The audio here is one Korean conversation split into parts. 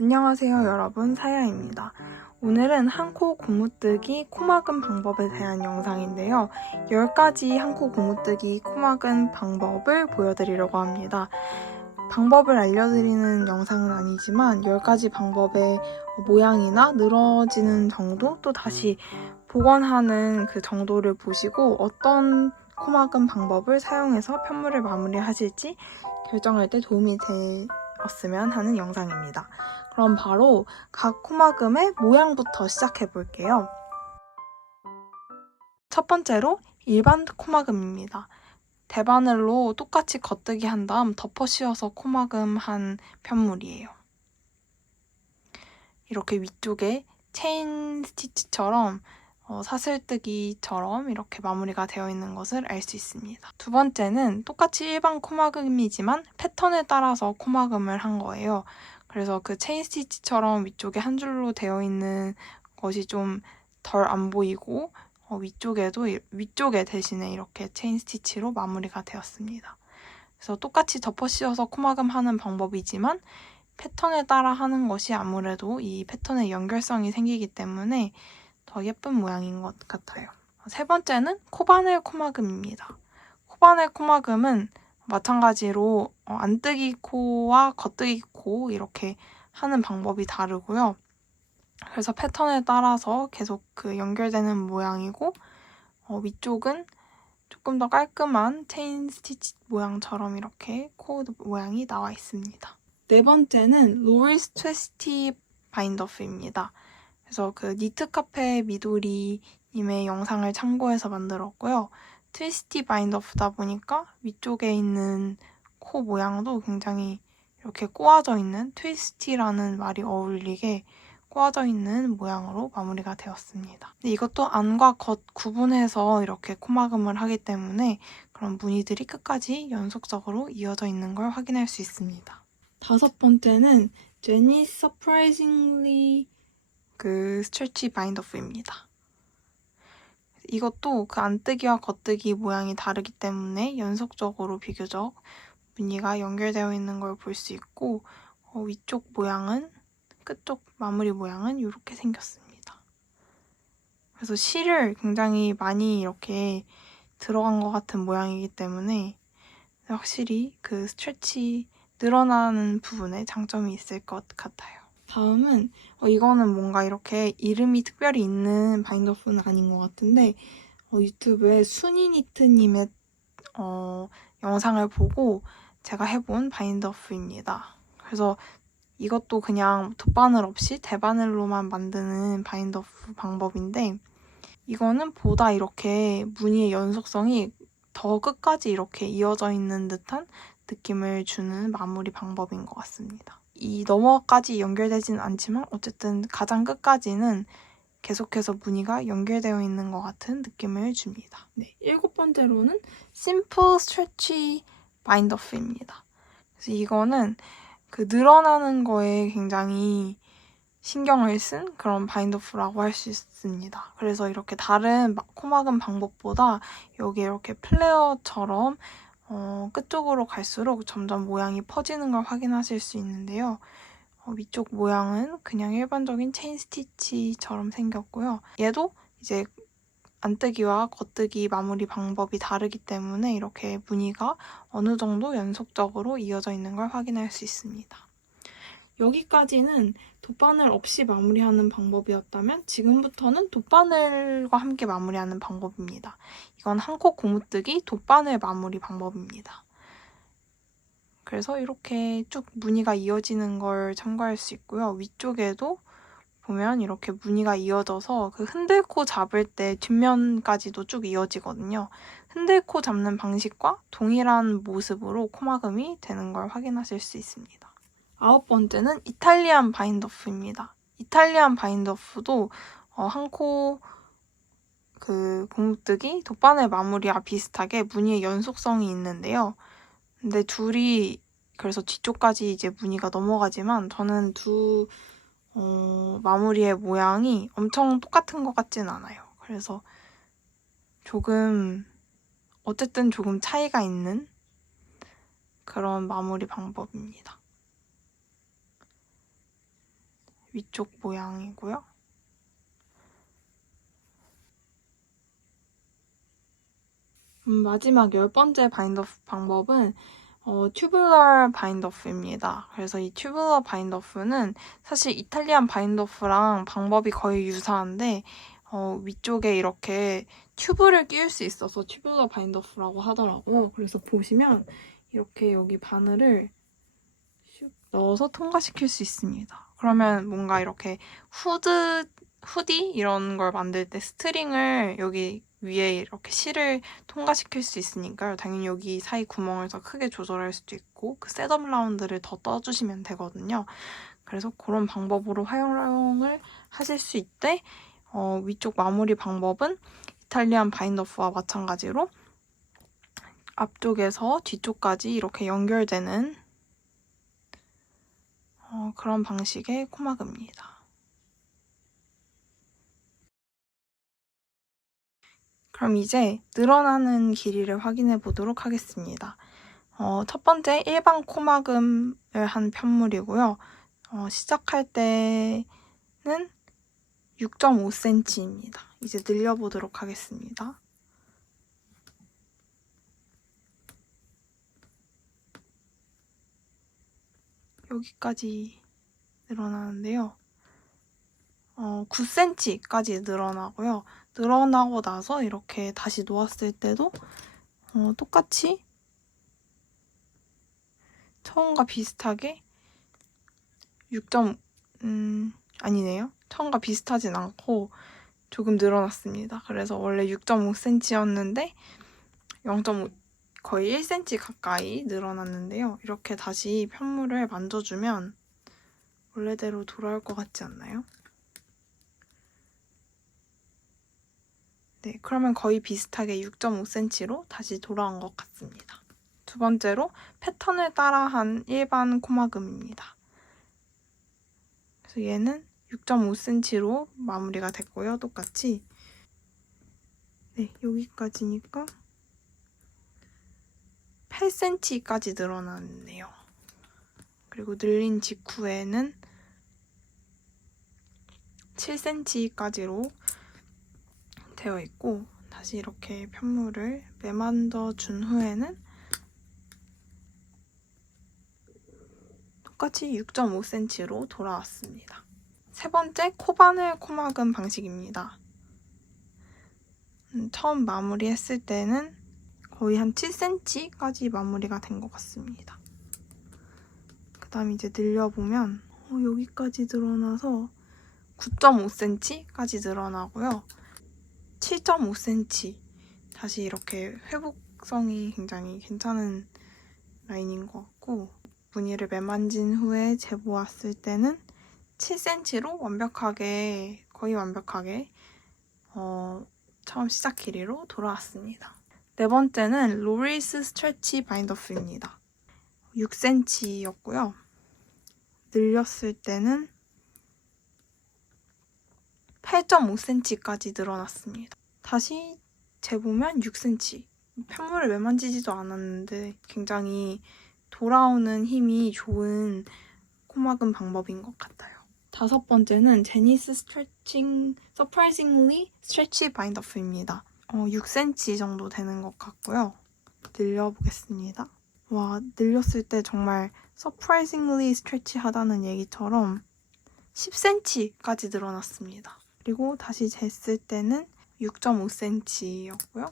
안녕하세요 여러분, 사야입니다. 오늘은 한 코 고무뜨기 코막음 방법에 대한 영상인데요. 10가지 한 코 고무뜨기 코막음 방법을 보여드리려고 합니다. 방법을 알려드리는 영상은 아니지만 10가지 방법의 모양이나 늘어지는 정도, 또 다시 복원하는 그 정도를 보시고 어떤 코막음 방법을 사용해서 편물을 마무리하실지 결정할 때 도움이 되었으면 하는 영상입니다. 그럼 바로 각 코막음의 모양부터 시작해 볼게요. 첫 번째로 일반 코막음입니다. 대바늘로 똑같이 겉뜨기 한 다음 덮어 씌워서 코막음 한 편물이에요. 이렇게 위쪽에 체인 스티치처럼 사슬뜨기처럼 이렇게 마무리가 되어 있는 것을 알 수 있습니다. 두 번째는 똑같이 일반 코막음이지만 패턴에 따라서 코막음을 한 거예요. 그래서 그 체인 스티치처럼 위쪽에 한 줄로 되어 있는 것이 좀 덜 안 보이고 위쪽에 대신에 이렇게 체인 스티치로 마무리가 되었습니다. 그래서 똑같이 덮어 씌워서 코막음 하는 방법이지만 패턴에 따라 하는 것이 아무래도 이 패턴의 연결성이 생기기 때문에 더 예쁜 모양인 것 같아요. 세 번째는 코바늘 코막음입니다. 코바늘 코막음은 마찬가지로 안뜨기 코와 겉뜨기 코 이렇게 하는 방법이 다르고요. 그래서 패턴에 따라서 계속 그 연결되는 모양이고 위쪽은 조금 더 깔끔한 체인 스티치 모양처럼 이렇게 코 모양이 나와 있습니다. 네 번째는 로리스 트위스티 바인더프입니다. 그래서 그 니트 카페 미도리님의 영상을 참고해서 만들었고요. 트위스티 바인더프다 보니까 위쪽에 있는 코 모양도 굉장히 이렇게 꼬아져 있는, 트위스티라는 말이 어울리게 꼬아져 있는 모양으로 마무리가 되었습니다. 근데 이것도 안과 겉 구분해서 이렇게 코막음을 하기 때문에 그런 무늬들이 끝까지 연속적으로 이어져 있는 걸 확인할 수 있습니다. 다섯 번째는 제니 서프라이징리 스트레치 바인더프입니다. 이것도 그 안뜨기와 겉뜨기 모양이 다르기 때문에 연속적으로 비교적 무늬가 연결되어 있는 걸 볼 수 있고 위쪽 모양은, 끝쪽 마무리 모양은 이렇게 생겼습니다. 그래서 실을 굉장히 많이 이렇게 들어간 것 같은 모양이기 때문에 확실히 그 스트레치 늘어나는 부분에 장점이 있을 것 같아요. 다음은 이거는 뭔가 이렇게 이름이 특별히 있는 바인더프는 아닌 것 같은데 유튜브에 순이니트님의 영상을 보고 제가 해본 바인더프입니다. 그래서 이것도 그냥 돗바늘 없이 대바늘로만 만드는 바인더프 방법인데 이거는 보다 이렇게 무늬의 연속성이 더 끝까지 이렇게 이어져 있는 듯한 느낌을 주는 마무리 방법인 것 같습니다. 이 너머까지 연결되진 않지만 어쨌든 가장 끝까지는 계속해서 무늬가 연결되어 있는 것 같은 느낌을 줍니다. 네, 일곱 번째로는 심플 스트레치 바인더프입니다. 그래서 이거는 그 늘어나는 거에 굉장히 신경을 쓴 그런 바인더프라고 할 수 있습니다. 그래서 이렇게 다른 코막음 방법보다 여기 이렇게 플레어처럼 끝쪽으로 갈수록 점점 모양이 퍼지는 걸 확인하실 수 있는데요. 위쪽 모양은 그냥 일반적인 체인 스티치처럼 생겼고요. 얘도 이제 안뜨기와 겉뜨기 마무리 방법이 다르기 때문에 이렇게 무늬가 어느 정도 연속적으로 이어져 있는 걸 확인할 수 있습니다. 여기까지는 돗바늘 없이 마무리하는 방법이었다면 지금부터는 돗바늘과 함께 마무리하는 방법입니다. 이건 한 코 고무뜨기 돗바늘 마무리 방법입니다. 그래서 이렇게 쭉 무늬가 이어지는 걸 참고할 수 있고요. 위쪽에도 보면 이렇게 무늬가 이어져서 그 흔들코 잡을 때 뒷면까지도 쭉 이어지거든요. 흔들코 잡는 방식과 동일한 모습으로 코막음이 되는 걸 확인하실 수 있습니다. 아홉 번째는 이탈리안 바인더프입니다. 이탈리안 바인더프도 한 코 고무뜨기 돗바늘 마무리와 비슷하게 무늬의 연속성이 있는데요. 근데 둘이 그래서 뒤쪽까지 이제 무늬가 넘어가지만 저는 두 마무리의 모양이 엄청 똑같은 것 같진 않아요. 그래서 어쨌든 조금 차이가 있는 그런 마무리 방법입니다. 위쪽 모양이고요. 마지막 10번째 바인더프 방법은 튜블러 바인더프입니다. 그래서 이 튜블러 바인더프는 사실 이탈리안 바인더프랑 방법이 거의 유사한데 위쪽에 이렇게 튜브를 끼울 수 있어서 튜블러 바인더프라고 하더라고요. 그래서 보시면 이렇게 여기 바늘을 슉 넣어서 통과시킬 수 있습니다. 그러면 뭔가 이렇게 후디 이런 걸 만들 때 스트링을 여기 위에 이렇게 실을 통과시킬 수 있으니까요. 당연히 여기 사이 구멍을 더 크게 조절할 수도 있고 그 셋업 라운드를 더 떠주시면 되거든요. 그래서 그런 방법으로 활용을 하실 수 있대 위쪽 마무리 방법은 이탈리안 바인더프와 마찬가지로 앞쪽에서 뒤쪽까지 이렇게 연결되는 그런 방식의 코마그입니다. 그럼 이제 늘어나는 길이를 확인해 보도록 하겠습니다. 첫 번째 일반 코마금을 한 편물이고요. 시작할 때는 6.5cm입니다. 이제 늘려보도록 하겠습니다. 여기까지 늘어나는데요. 9cm까지 늘어나고요. 늘어나고 나서 이렇게 다시 놓았을 때도 똑같이 처음과 비슷하게 아니네요. 처음과 비슷하진 않고 조금 늘어났습니다. 그래서 원래 6.5cm였는데 0.5 거의 1cm 가까이 늘어났는데요. 이렇게 다시 편물을 만져주면 원래대로 돌아올 것 같지 않나요? 네, 그러면 거의 비슷하게 6.5cm로 다시 돌아온 것 같습니다. 두 번째로 패턴을 따라한 일반 코마금입니다. 그래서 얘는 6.5cm로 마무리가 됐고요. 똑같이 네, 여기까지니까 8cm까지 늘어났네요. 그리고 늘린 직후에는 7cm까지로 되어 있고 다시 이렇게 편물을 매만져 준 후에는 똑같이 6.5cm로 돌아왔습니다. 세 번째 코바늘 코마금 방식입니다. 처음 마무리했을 때는 거의 한 7cm까지 마무리가 된 것 같습니다. 그 다음 이제 늘려보면 여기까지 늘어나서 9.5cm까지 늘어나고요. 7.5cm 다시 이렇게 회복성이 굉장히 괜찮은 라인인 것 같고 무늬를 매만진 후에 재보았을 때는 7cm로 거의 완벽하게 처음 시작 길이로 돌아왔습니다. 네 번째는 로리스 스트레치 바인더프입니다. 6cm였고요. 늘렸을 때는 8.5cm까지 늘어났습니다. 다시 재보면 6cm. 편물을 매만지지도 않았는데 굉장히 돌아오는 힘이 좋은 코마금 방법인 것 같아요. 다섯 번째는 제니스 스트레칭 서프라이징리 스트레치 바인더프입니다. 6cm 정도 되는 것 같고요. 늘려보겠습니다. 와, 늘렸을 때 정말 서프라이징리 스트레치하다는 얘기처럼 10cm까지 늘어났습니다. 그리고 다시 쟀을 때는 6.5cm였고요.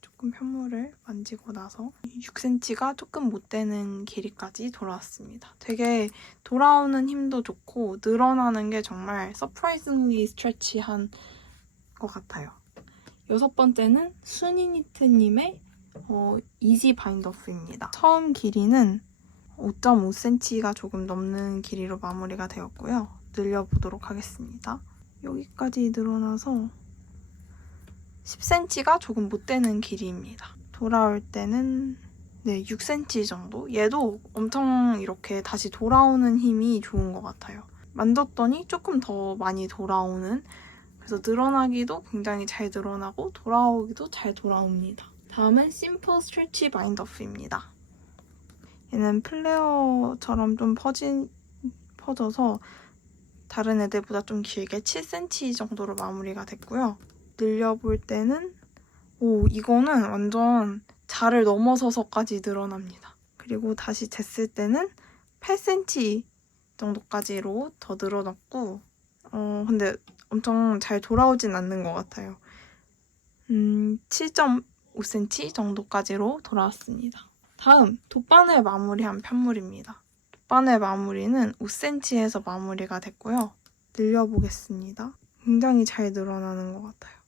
조금 편물을 만지고 나서 6cm가 조금 못 되는 길이까지 돌아왔습니다. 되게 돌아오는 힘도 좋고 늘어나는 게 정말 서프라이징리 스트레치한 것 같아요. 여섯 번째는 수니니트님의 이지 바인더프입니다. 처음 길이는 5.5cm가 조금 넘는 길이로 마무리가 되었고요. 늘려보도록 하겠습니다. 여기까지 늘어나서 10cm가 조금 못 되는 길이입니다. 돌아올 때는 6cm 정도? 얘도 엄청 이렇게 다시 돌아오는 힘이 좋은 것 같아요. 만졌더니 조금 더 많이 돌아오는, 그래서 늘어나기도 굉장히 잘 늘어나고 돌아오기도 잘 돌아옵니다. 다음은 심플 스트레치 바인더프입니다. 얘는 플레어처럼 좀 퍼져서 다른 애들보다 좀 길게 7cm 정도로 마무리가 됐고요. 늘려볼 때는 이거는 완전 자를 넘어서서까지 늘어납니다. 그리고 다시 쟀을 때는 8cm 정도까지로 더 늘어났고 근데 엄청 잘 돌아오진 않는 것 같아요. 7.5cm 정도까지로 돌아왔습니다. 다음, 돗바늘 마무리한 편물입니다. 돗바늘 마무리는 5cm에서 마무리가 됐고요. 늘려보겠습니다. 굉장히 잘 늘어나는 것 같아요.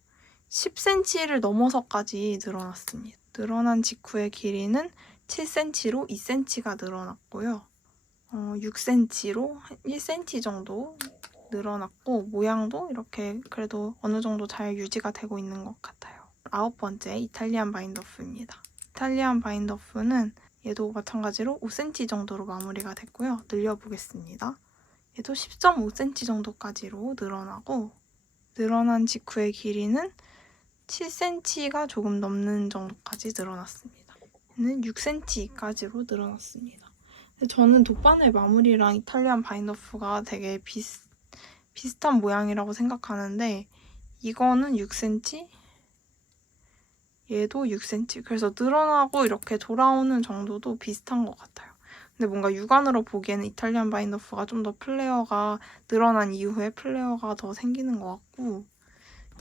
10cm를 넘어서까지 늘어났습니다. 늘어난 직후의 길이는 7cm로 2cm가 늘어났고요. 6cm로 1cm 정도 늘어났고 모양도 이렇게 그래도 어느 정도 잘 유지가 되고 있는 것 같아요. 9번째 이탈리안 바인더프입니다. 이탈리안 바인더프는 얘도 마찬가지로 5cm 정도로 마무리가 됐고요. 늘려보겠습니다. 얘도 10.5cm 정도까지로 늘어나고 늘어난 직후의 길이는 7cm가 조금 넘는 정도까지 늘어났습니다. 얘는 6cm까지로 늘어났습니다. 저는 돗바늘 마무리랑 이탈리안 바인더프가 되게 비슷한 모양이라고 생각하는데 이거는 6cm, 얘도 6cm. 그래서 늘어나고 이렇게 돌아오는 정도도 비슷한 것 같아요. 근데 뭔가 육안으로 보기에는 이탈리안 바인더프가 좀 더 플레어가 늘어난 이후에 플레어가 더 생기는 것 같고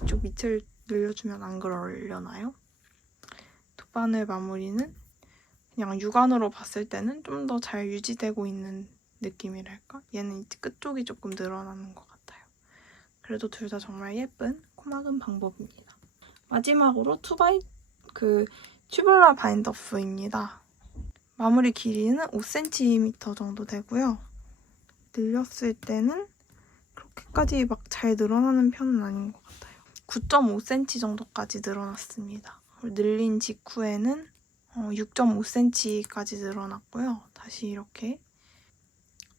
이쪽 밑을 늘려주면 안 그러려나요? 돗바늘 마무리는 그냥 육안으로 봤을 때는 좀 더 잘 유지되고 있는 느낌이랄까? 얘는 끝쪽이 조금 늘어나는 것 같아요. 그래도 둘 다 정말 예쁜 코막은 방법입니다. 마지막으로 튜블러 바인더프입니다. 마무리 길이는 5cm 정도 되고요. 늘렸을 때는 그렇게까지 막 잘 늘어나는 편은 아닌 것 같아요. 9.5cm 정도까지 늘어났습니다. 늘린 직후에는 6.5cm까지 늘어났고요. 다시 이렇게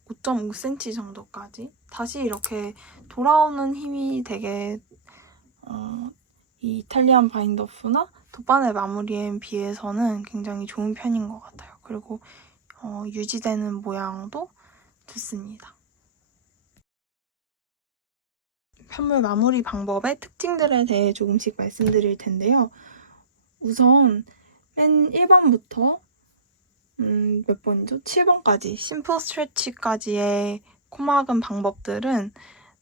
5.5cm 정도까지 다시 이렇게 돌아오는 힘이 되게 이 이탈리안 바인더프나 돗바늘 마무리에 비해서는 굉장히 좋은 편인 것 같아요. 그리고 유지되는 모양도 좋습니다. 편물 마무리 방법의 특징들에 대해 조금씩 말씀드릴 텐데요. 우선 맨 1번부터 몇 번이죠? 7번까지 심플 스트레치까지의 코막은 방법들은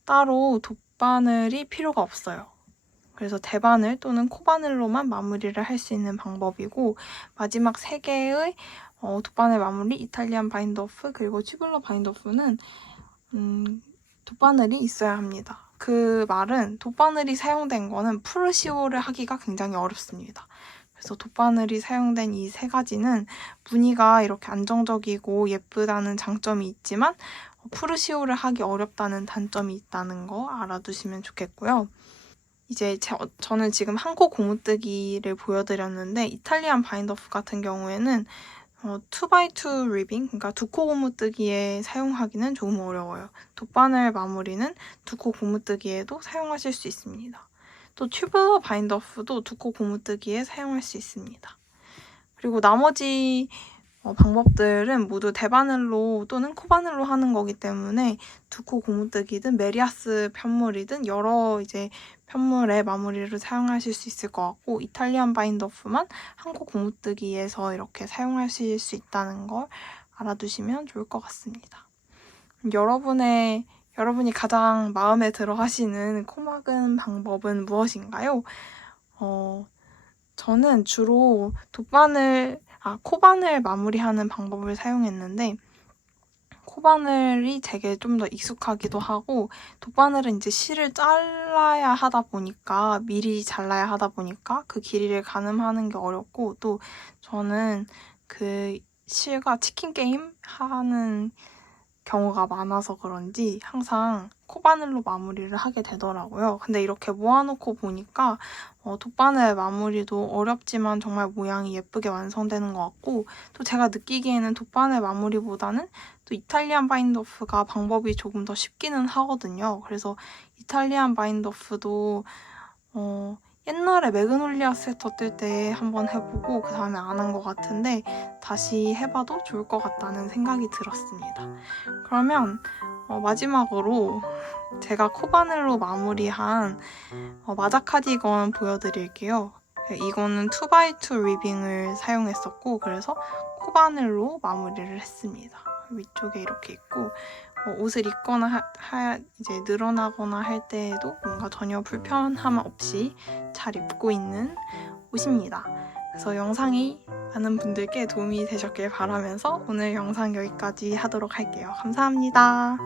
따로 돗바늘이 필요가 없어요. 그래서 대바늘 또는 코바늘로만 마무리를 할 수 있는 방법이고 마지막 3개의 돗바늘 마무리, 이탈리안 바인더프 그리고 튜블러 바인더프는 돗바늘이 있어야 합니다. 그 말은 돗바늘이 사용된 거는 프루시오를 하기가 굉장히 어렵습니다. 그래서 돗바늘이 사용된 이 3가지는 무늬가 이렇게 안정적이고 예쁘다는 장점이 있지만 프루시오를 하기 어렵다는 단점이 있다는 거 알아두시면 좋겠고요. 이제 저는 지금 한코 고무뜨기를 보여드렸는데 이탈리안 바인더프 같은 경우에는 2x2 리빙, 그러니까 2코 고무뜨기에 사용하기는 조금 어려워요. 돗바늘 마무리는 2코 고무뜨기에도 사용하실 수 있습니다. 또 튜블러 바인더프도 2코 고무뜨기에 사용할 수 있습니다. 그리고 나머지 방법들은 모두 대바늘로 또는 코바늘로 하는 거기 때문에 2코 고무뜨기든 메리아스 편물이든 여러 이제 편물의 마무리를 사용하실 수 있을 것 같고 이탈리안 바인더프만 한 코 고무뜨기에서 이렇게 사용하실 수 있다는 걸 알아두시면 좋을 것 같습니다. 여러분이 가장 마음에 들어 하시는 코막은 방법은 무엇인가요? 저는 주로 코바늘 마무리하는 방법을 사용했는데 코바늘이 되게 좀 더 익숙하기도 하고 돗바늘은 이제 실을 잘라야 하다 보니까 미리 잘라야 하다 보니까 그 길이를 가늠하는 게 어렵고 또 저는 그 실과 치킨 게임 하는 경우가 많아서 그런지 항상 코바늘로 마무리를 하게 되더라고요. 근데 이렇게 모아놓고 보니까 돗바늘 마무리도 어렵지만 정말 모양이 예쁘게 완성되는 것 같고 또 제가 느끼기에는 돗바늘 마무리보다는 또 이탈리안 바인더프가 방법이 조금 더 쉽기는 하거든요. 그래서 이탈리안 바인더프도 옛날에 매그놀리아 스웨터 뜰 때 한번 해보고 그 다음에 안 한 것 같은데 다시 해봐도 좋을 것 같다는 생각이 들었습니다. 그러면 마지막으로 제가 코바늘로 마무리한 마자 카디건 보여드릴게요. 이거는 2x2 리빙을 사용했었고 그래서 코바늘로 마무리를 했습니다. 위쪽에 이렇게 있고 옷을 입거나 이제 늘어나거나 할 때에도 뭔가 전혀 불편함 없이 잘 입고 있는 옷입니다. 그래서 영상이 많은 분들께 도움이 되셨길 바라면서 오늘 영상 여기까지 하도록 할게요. 감사합니다.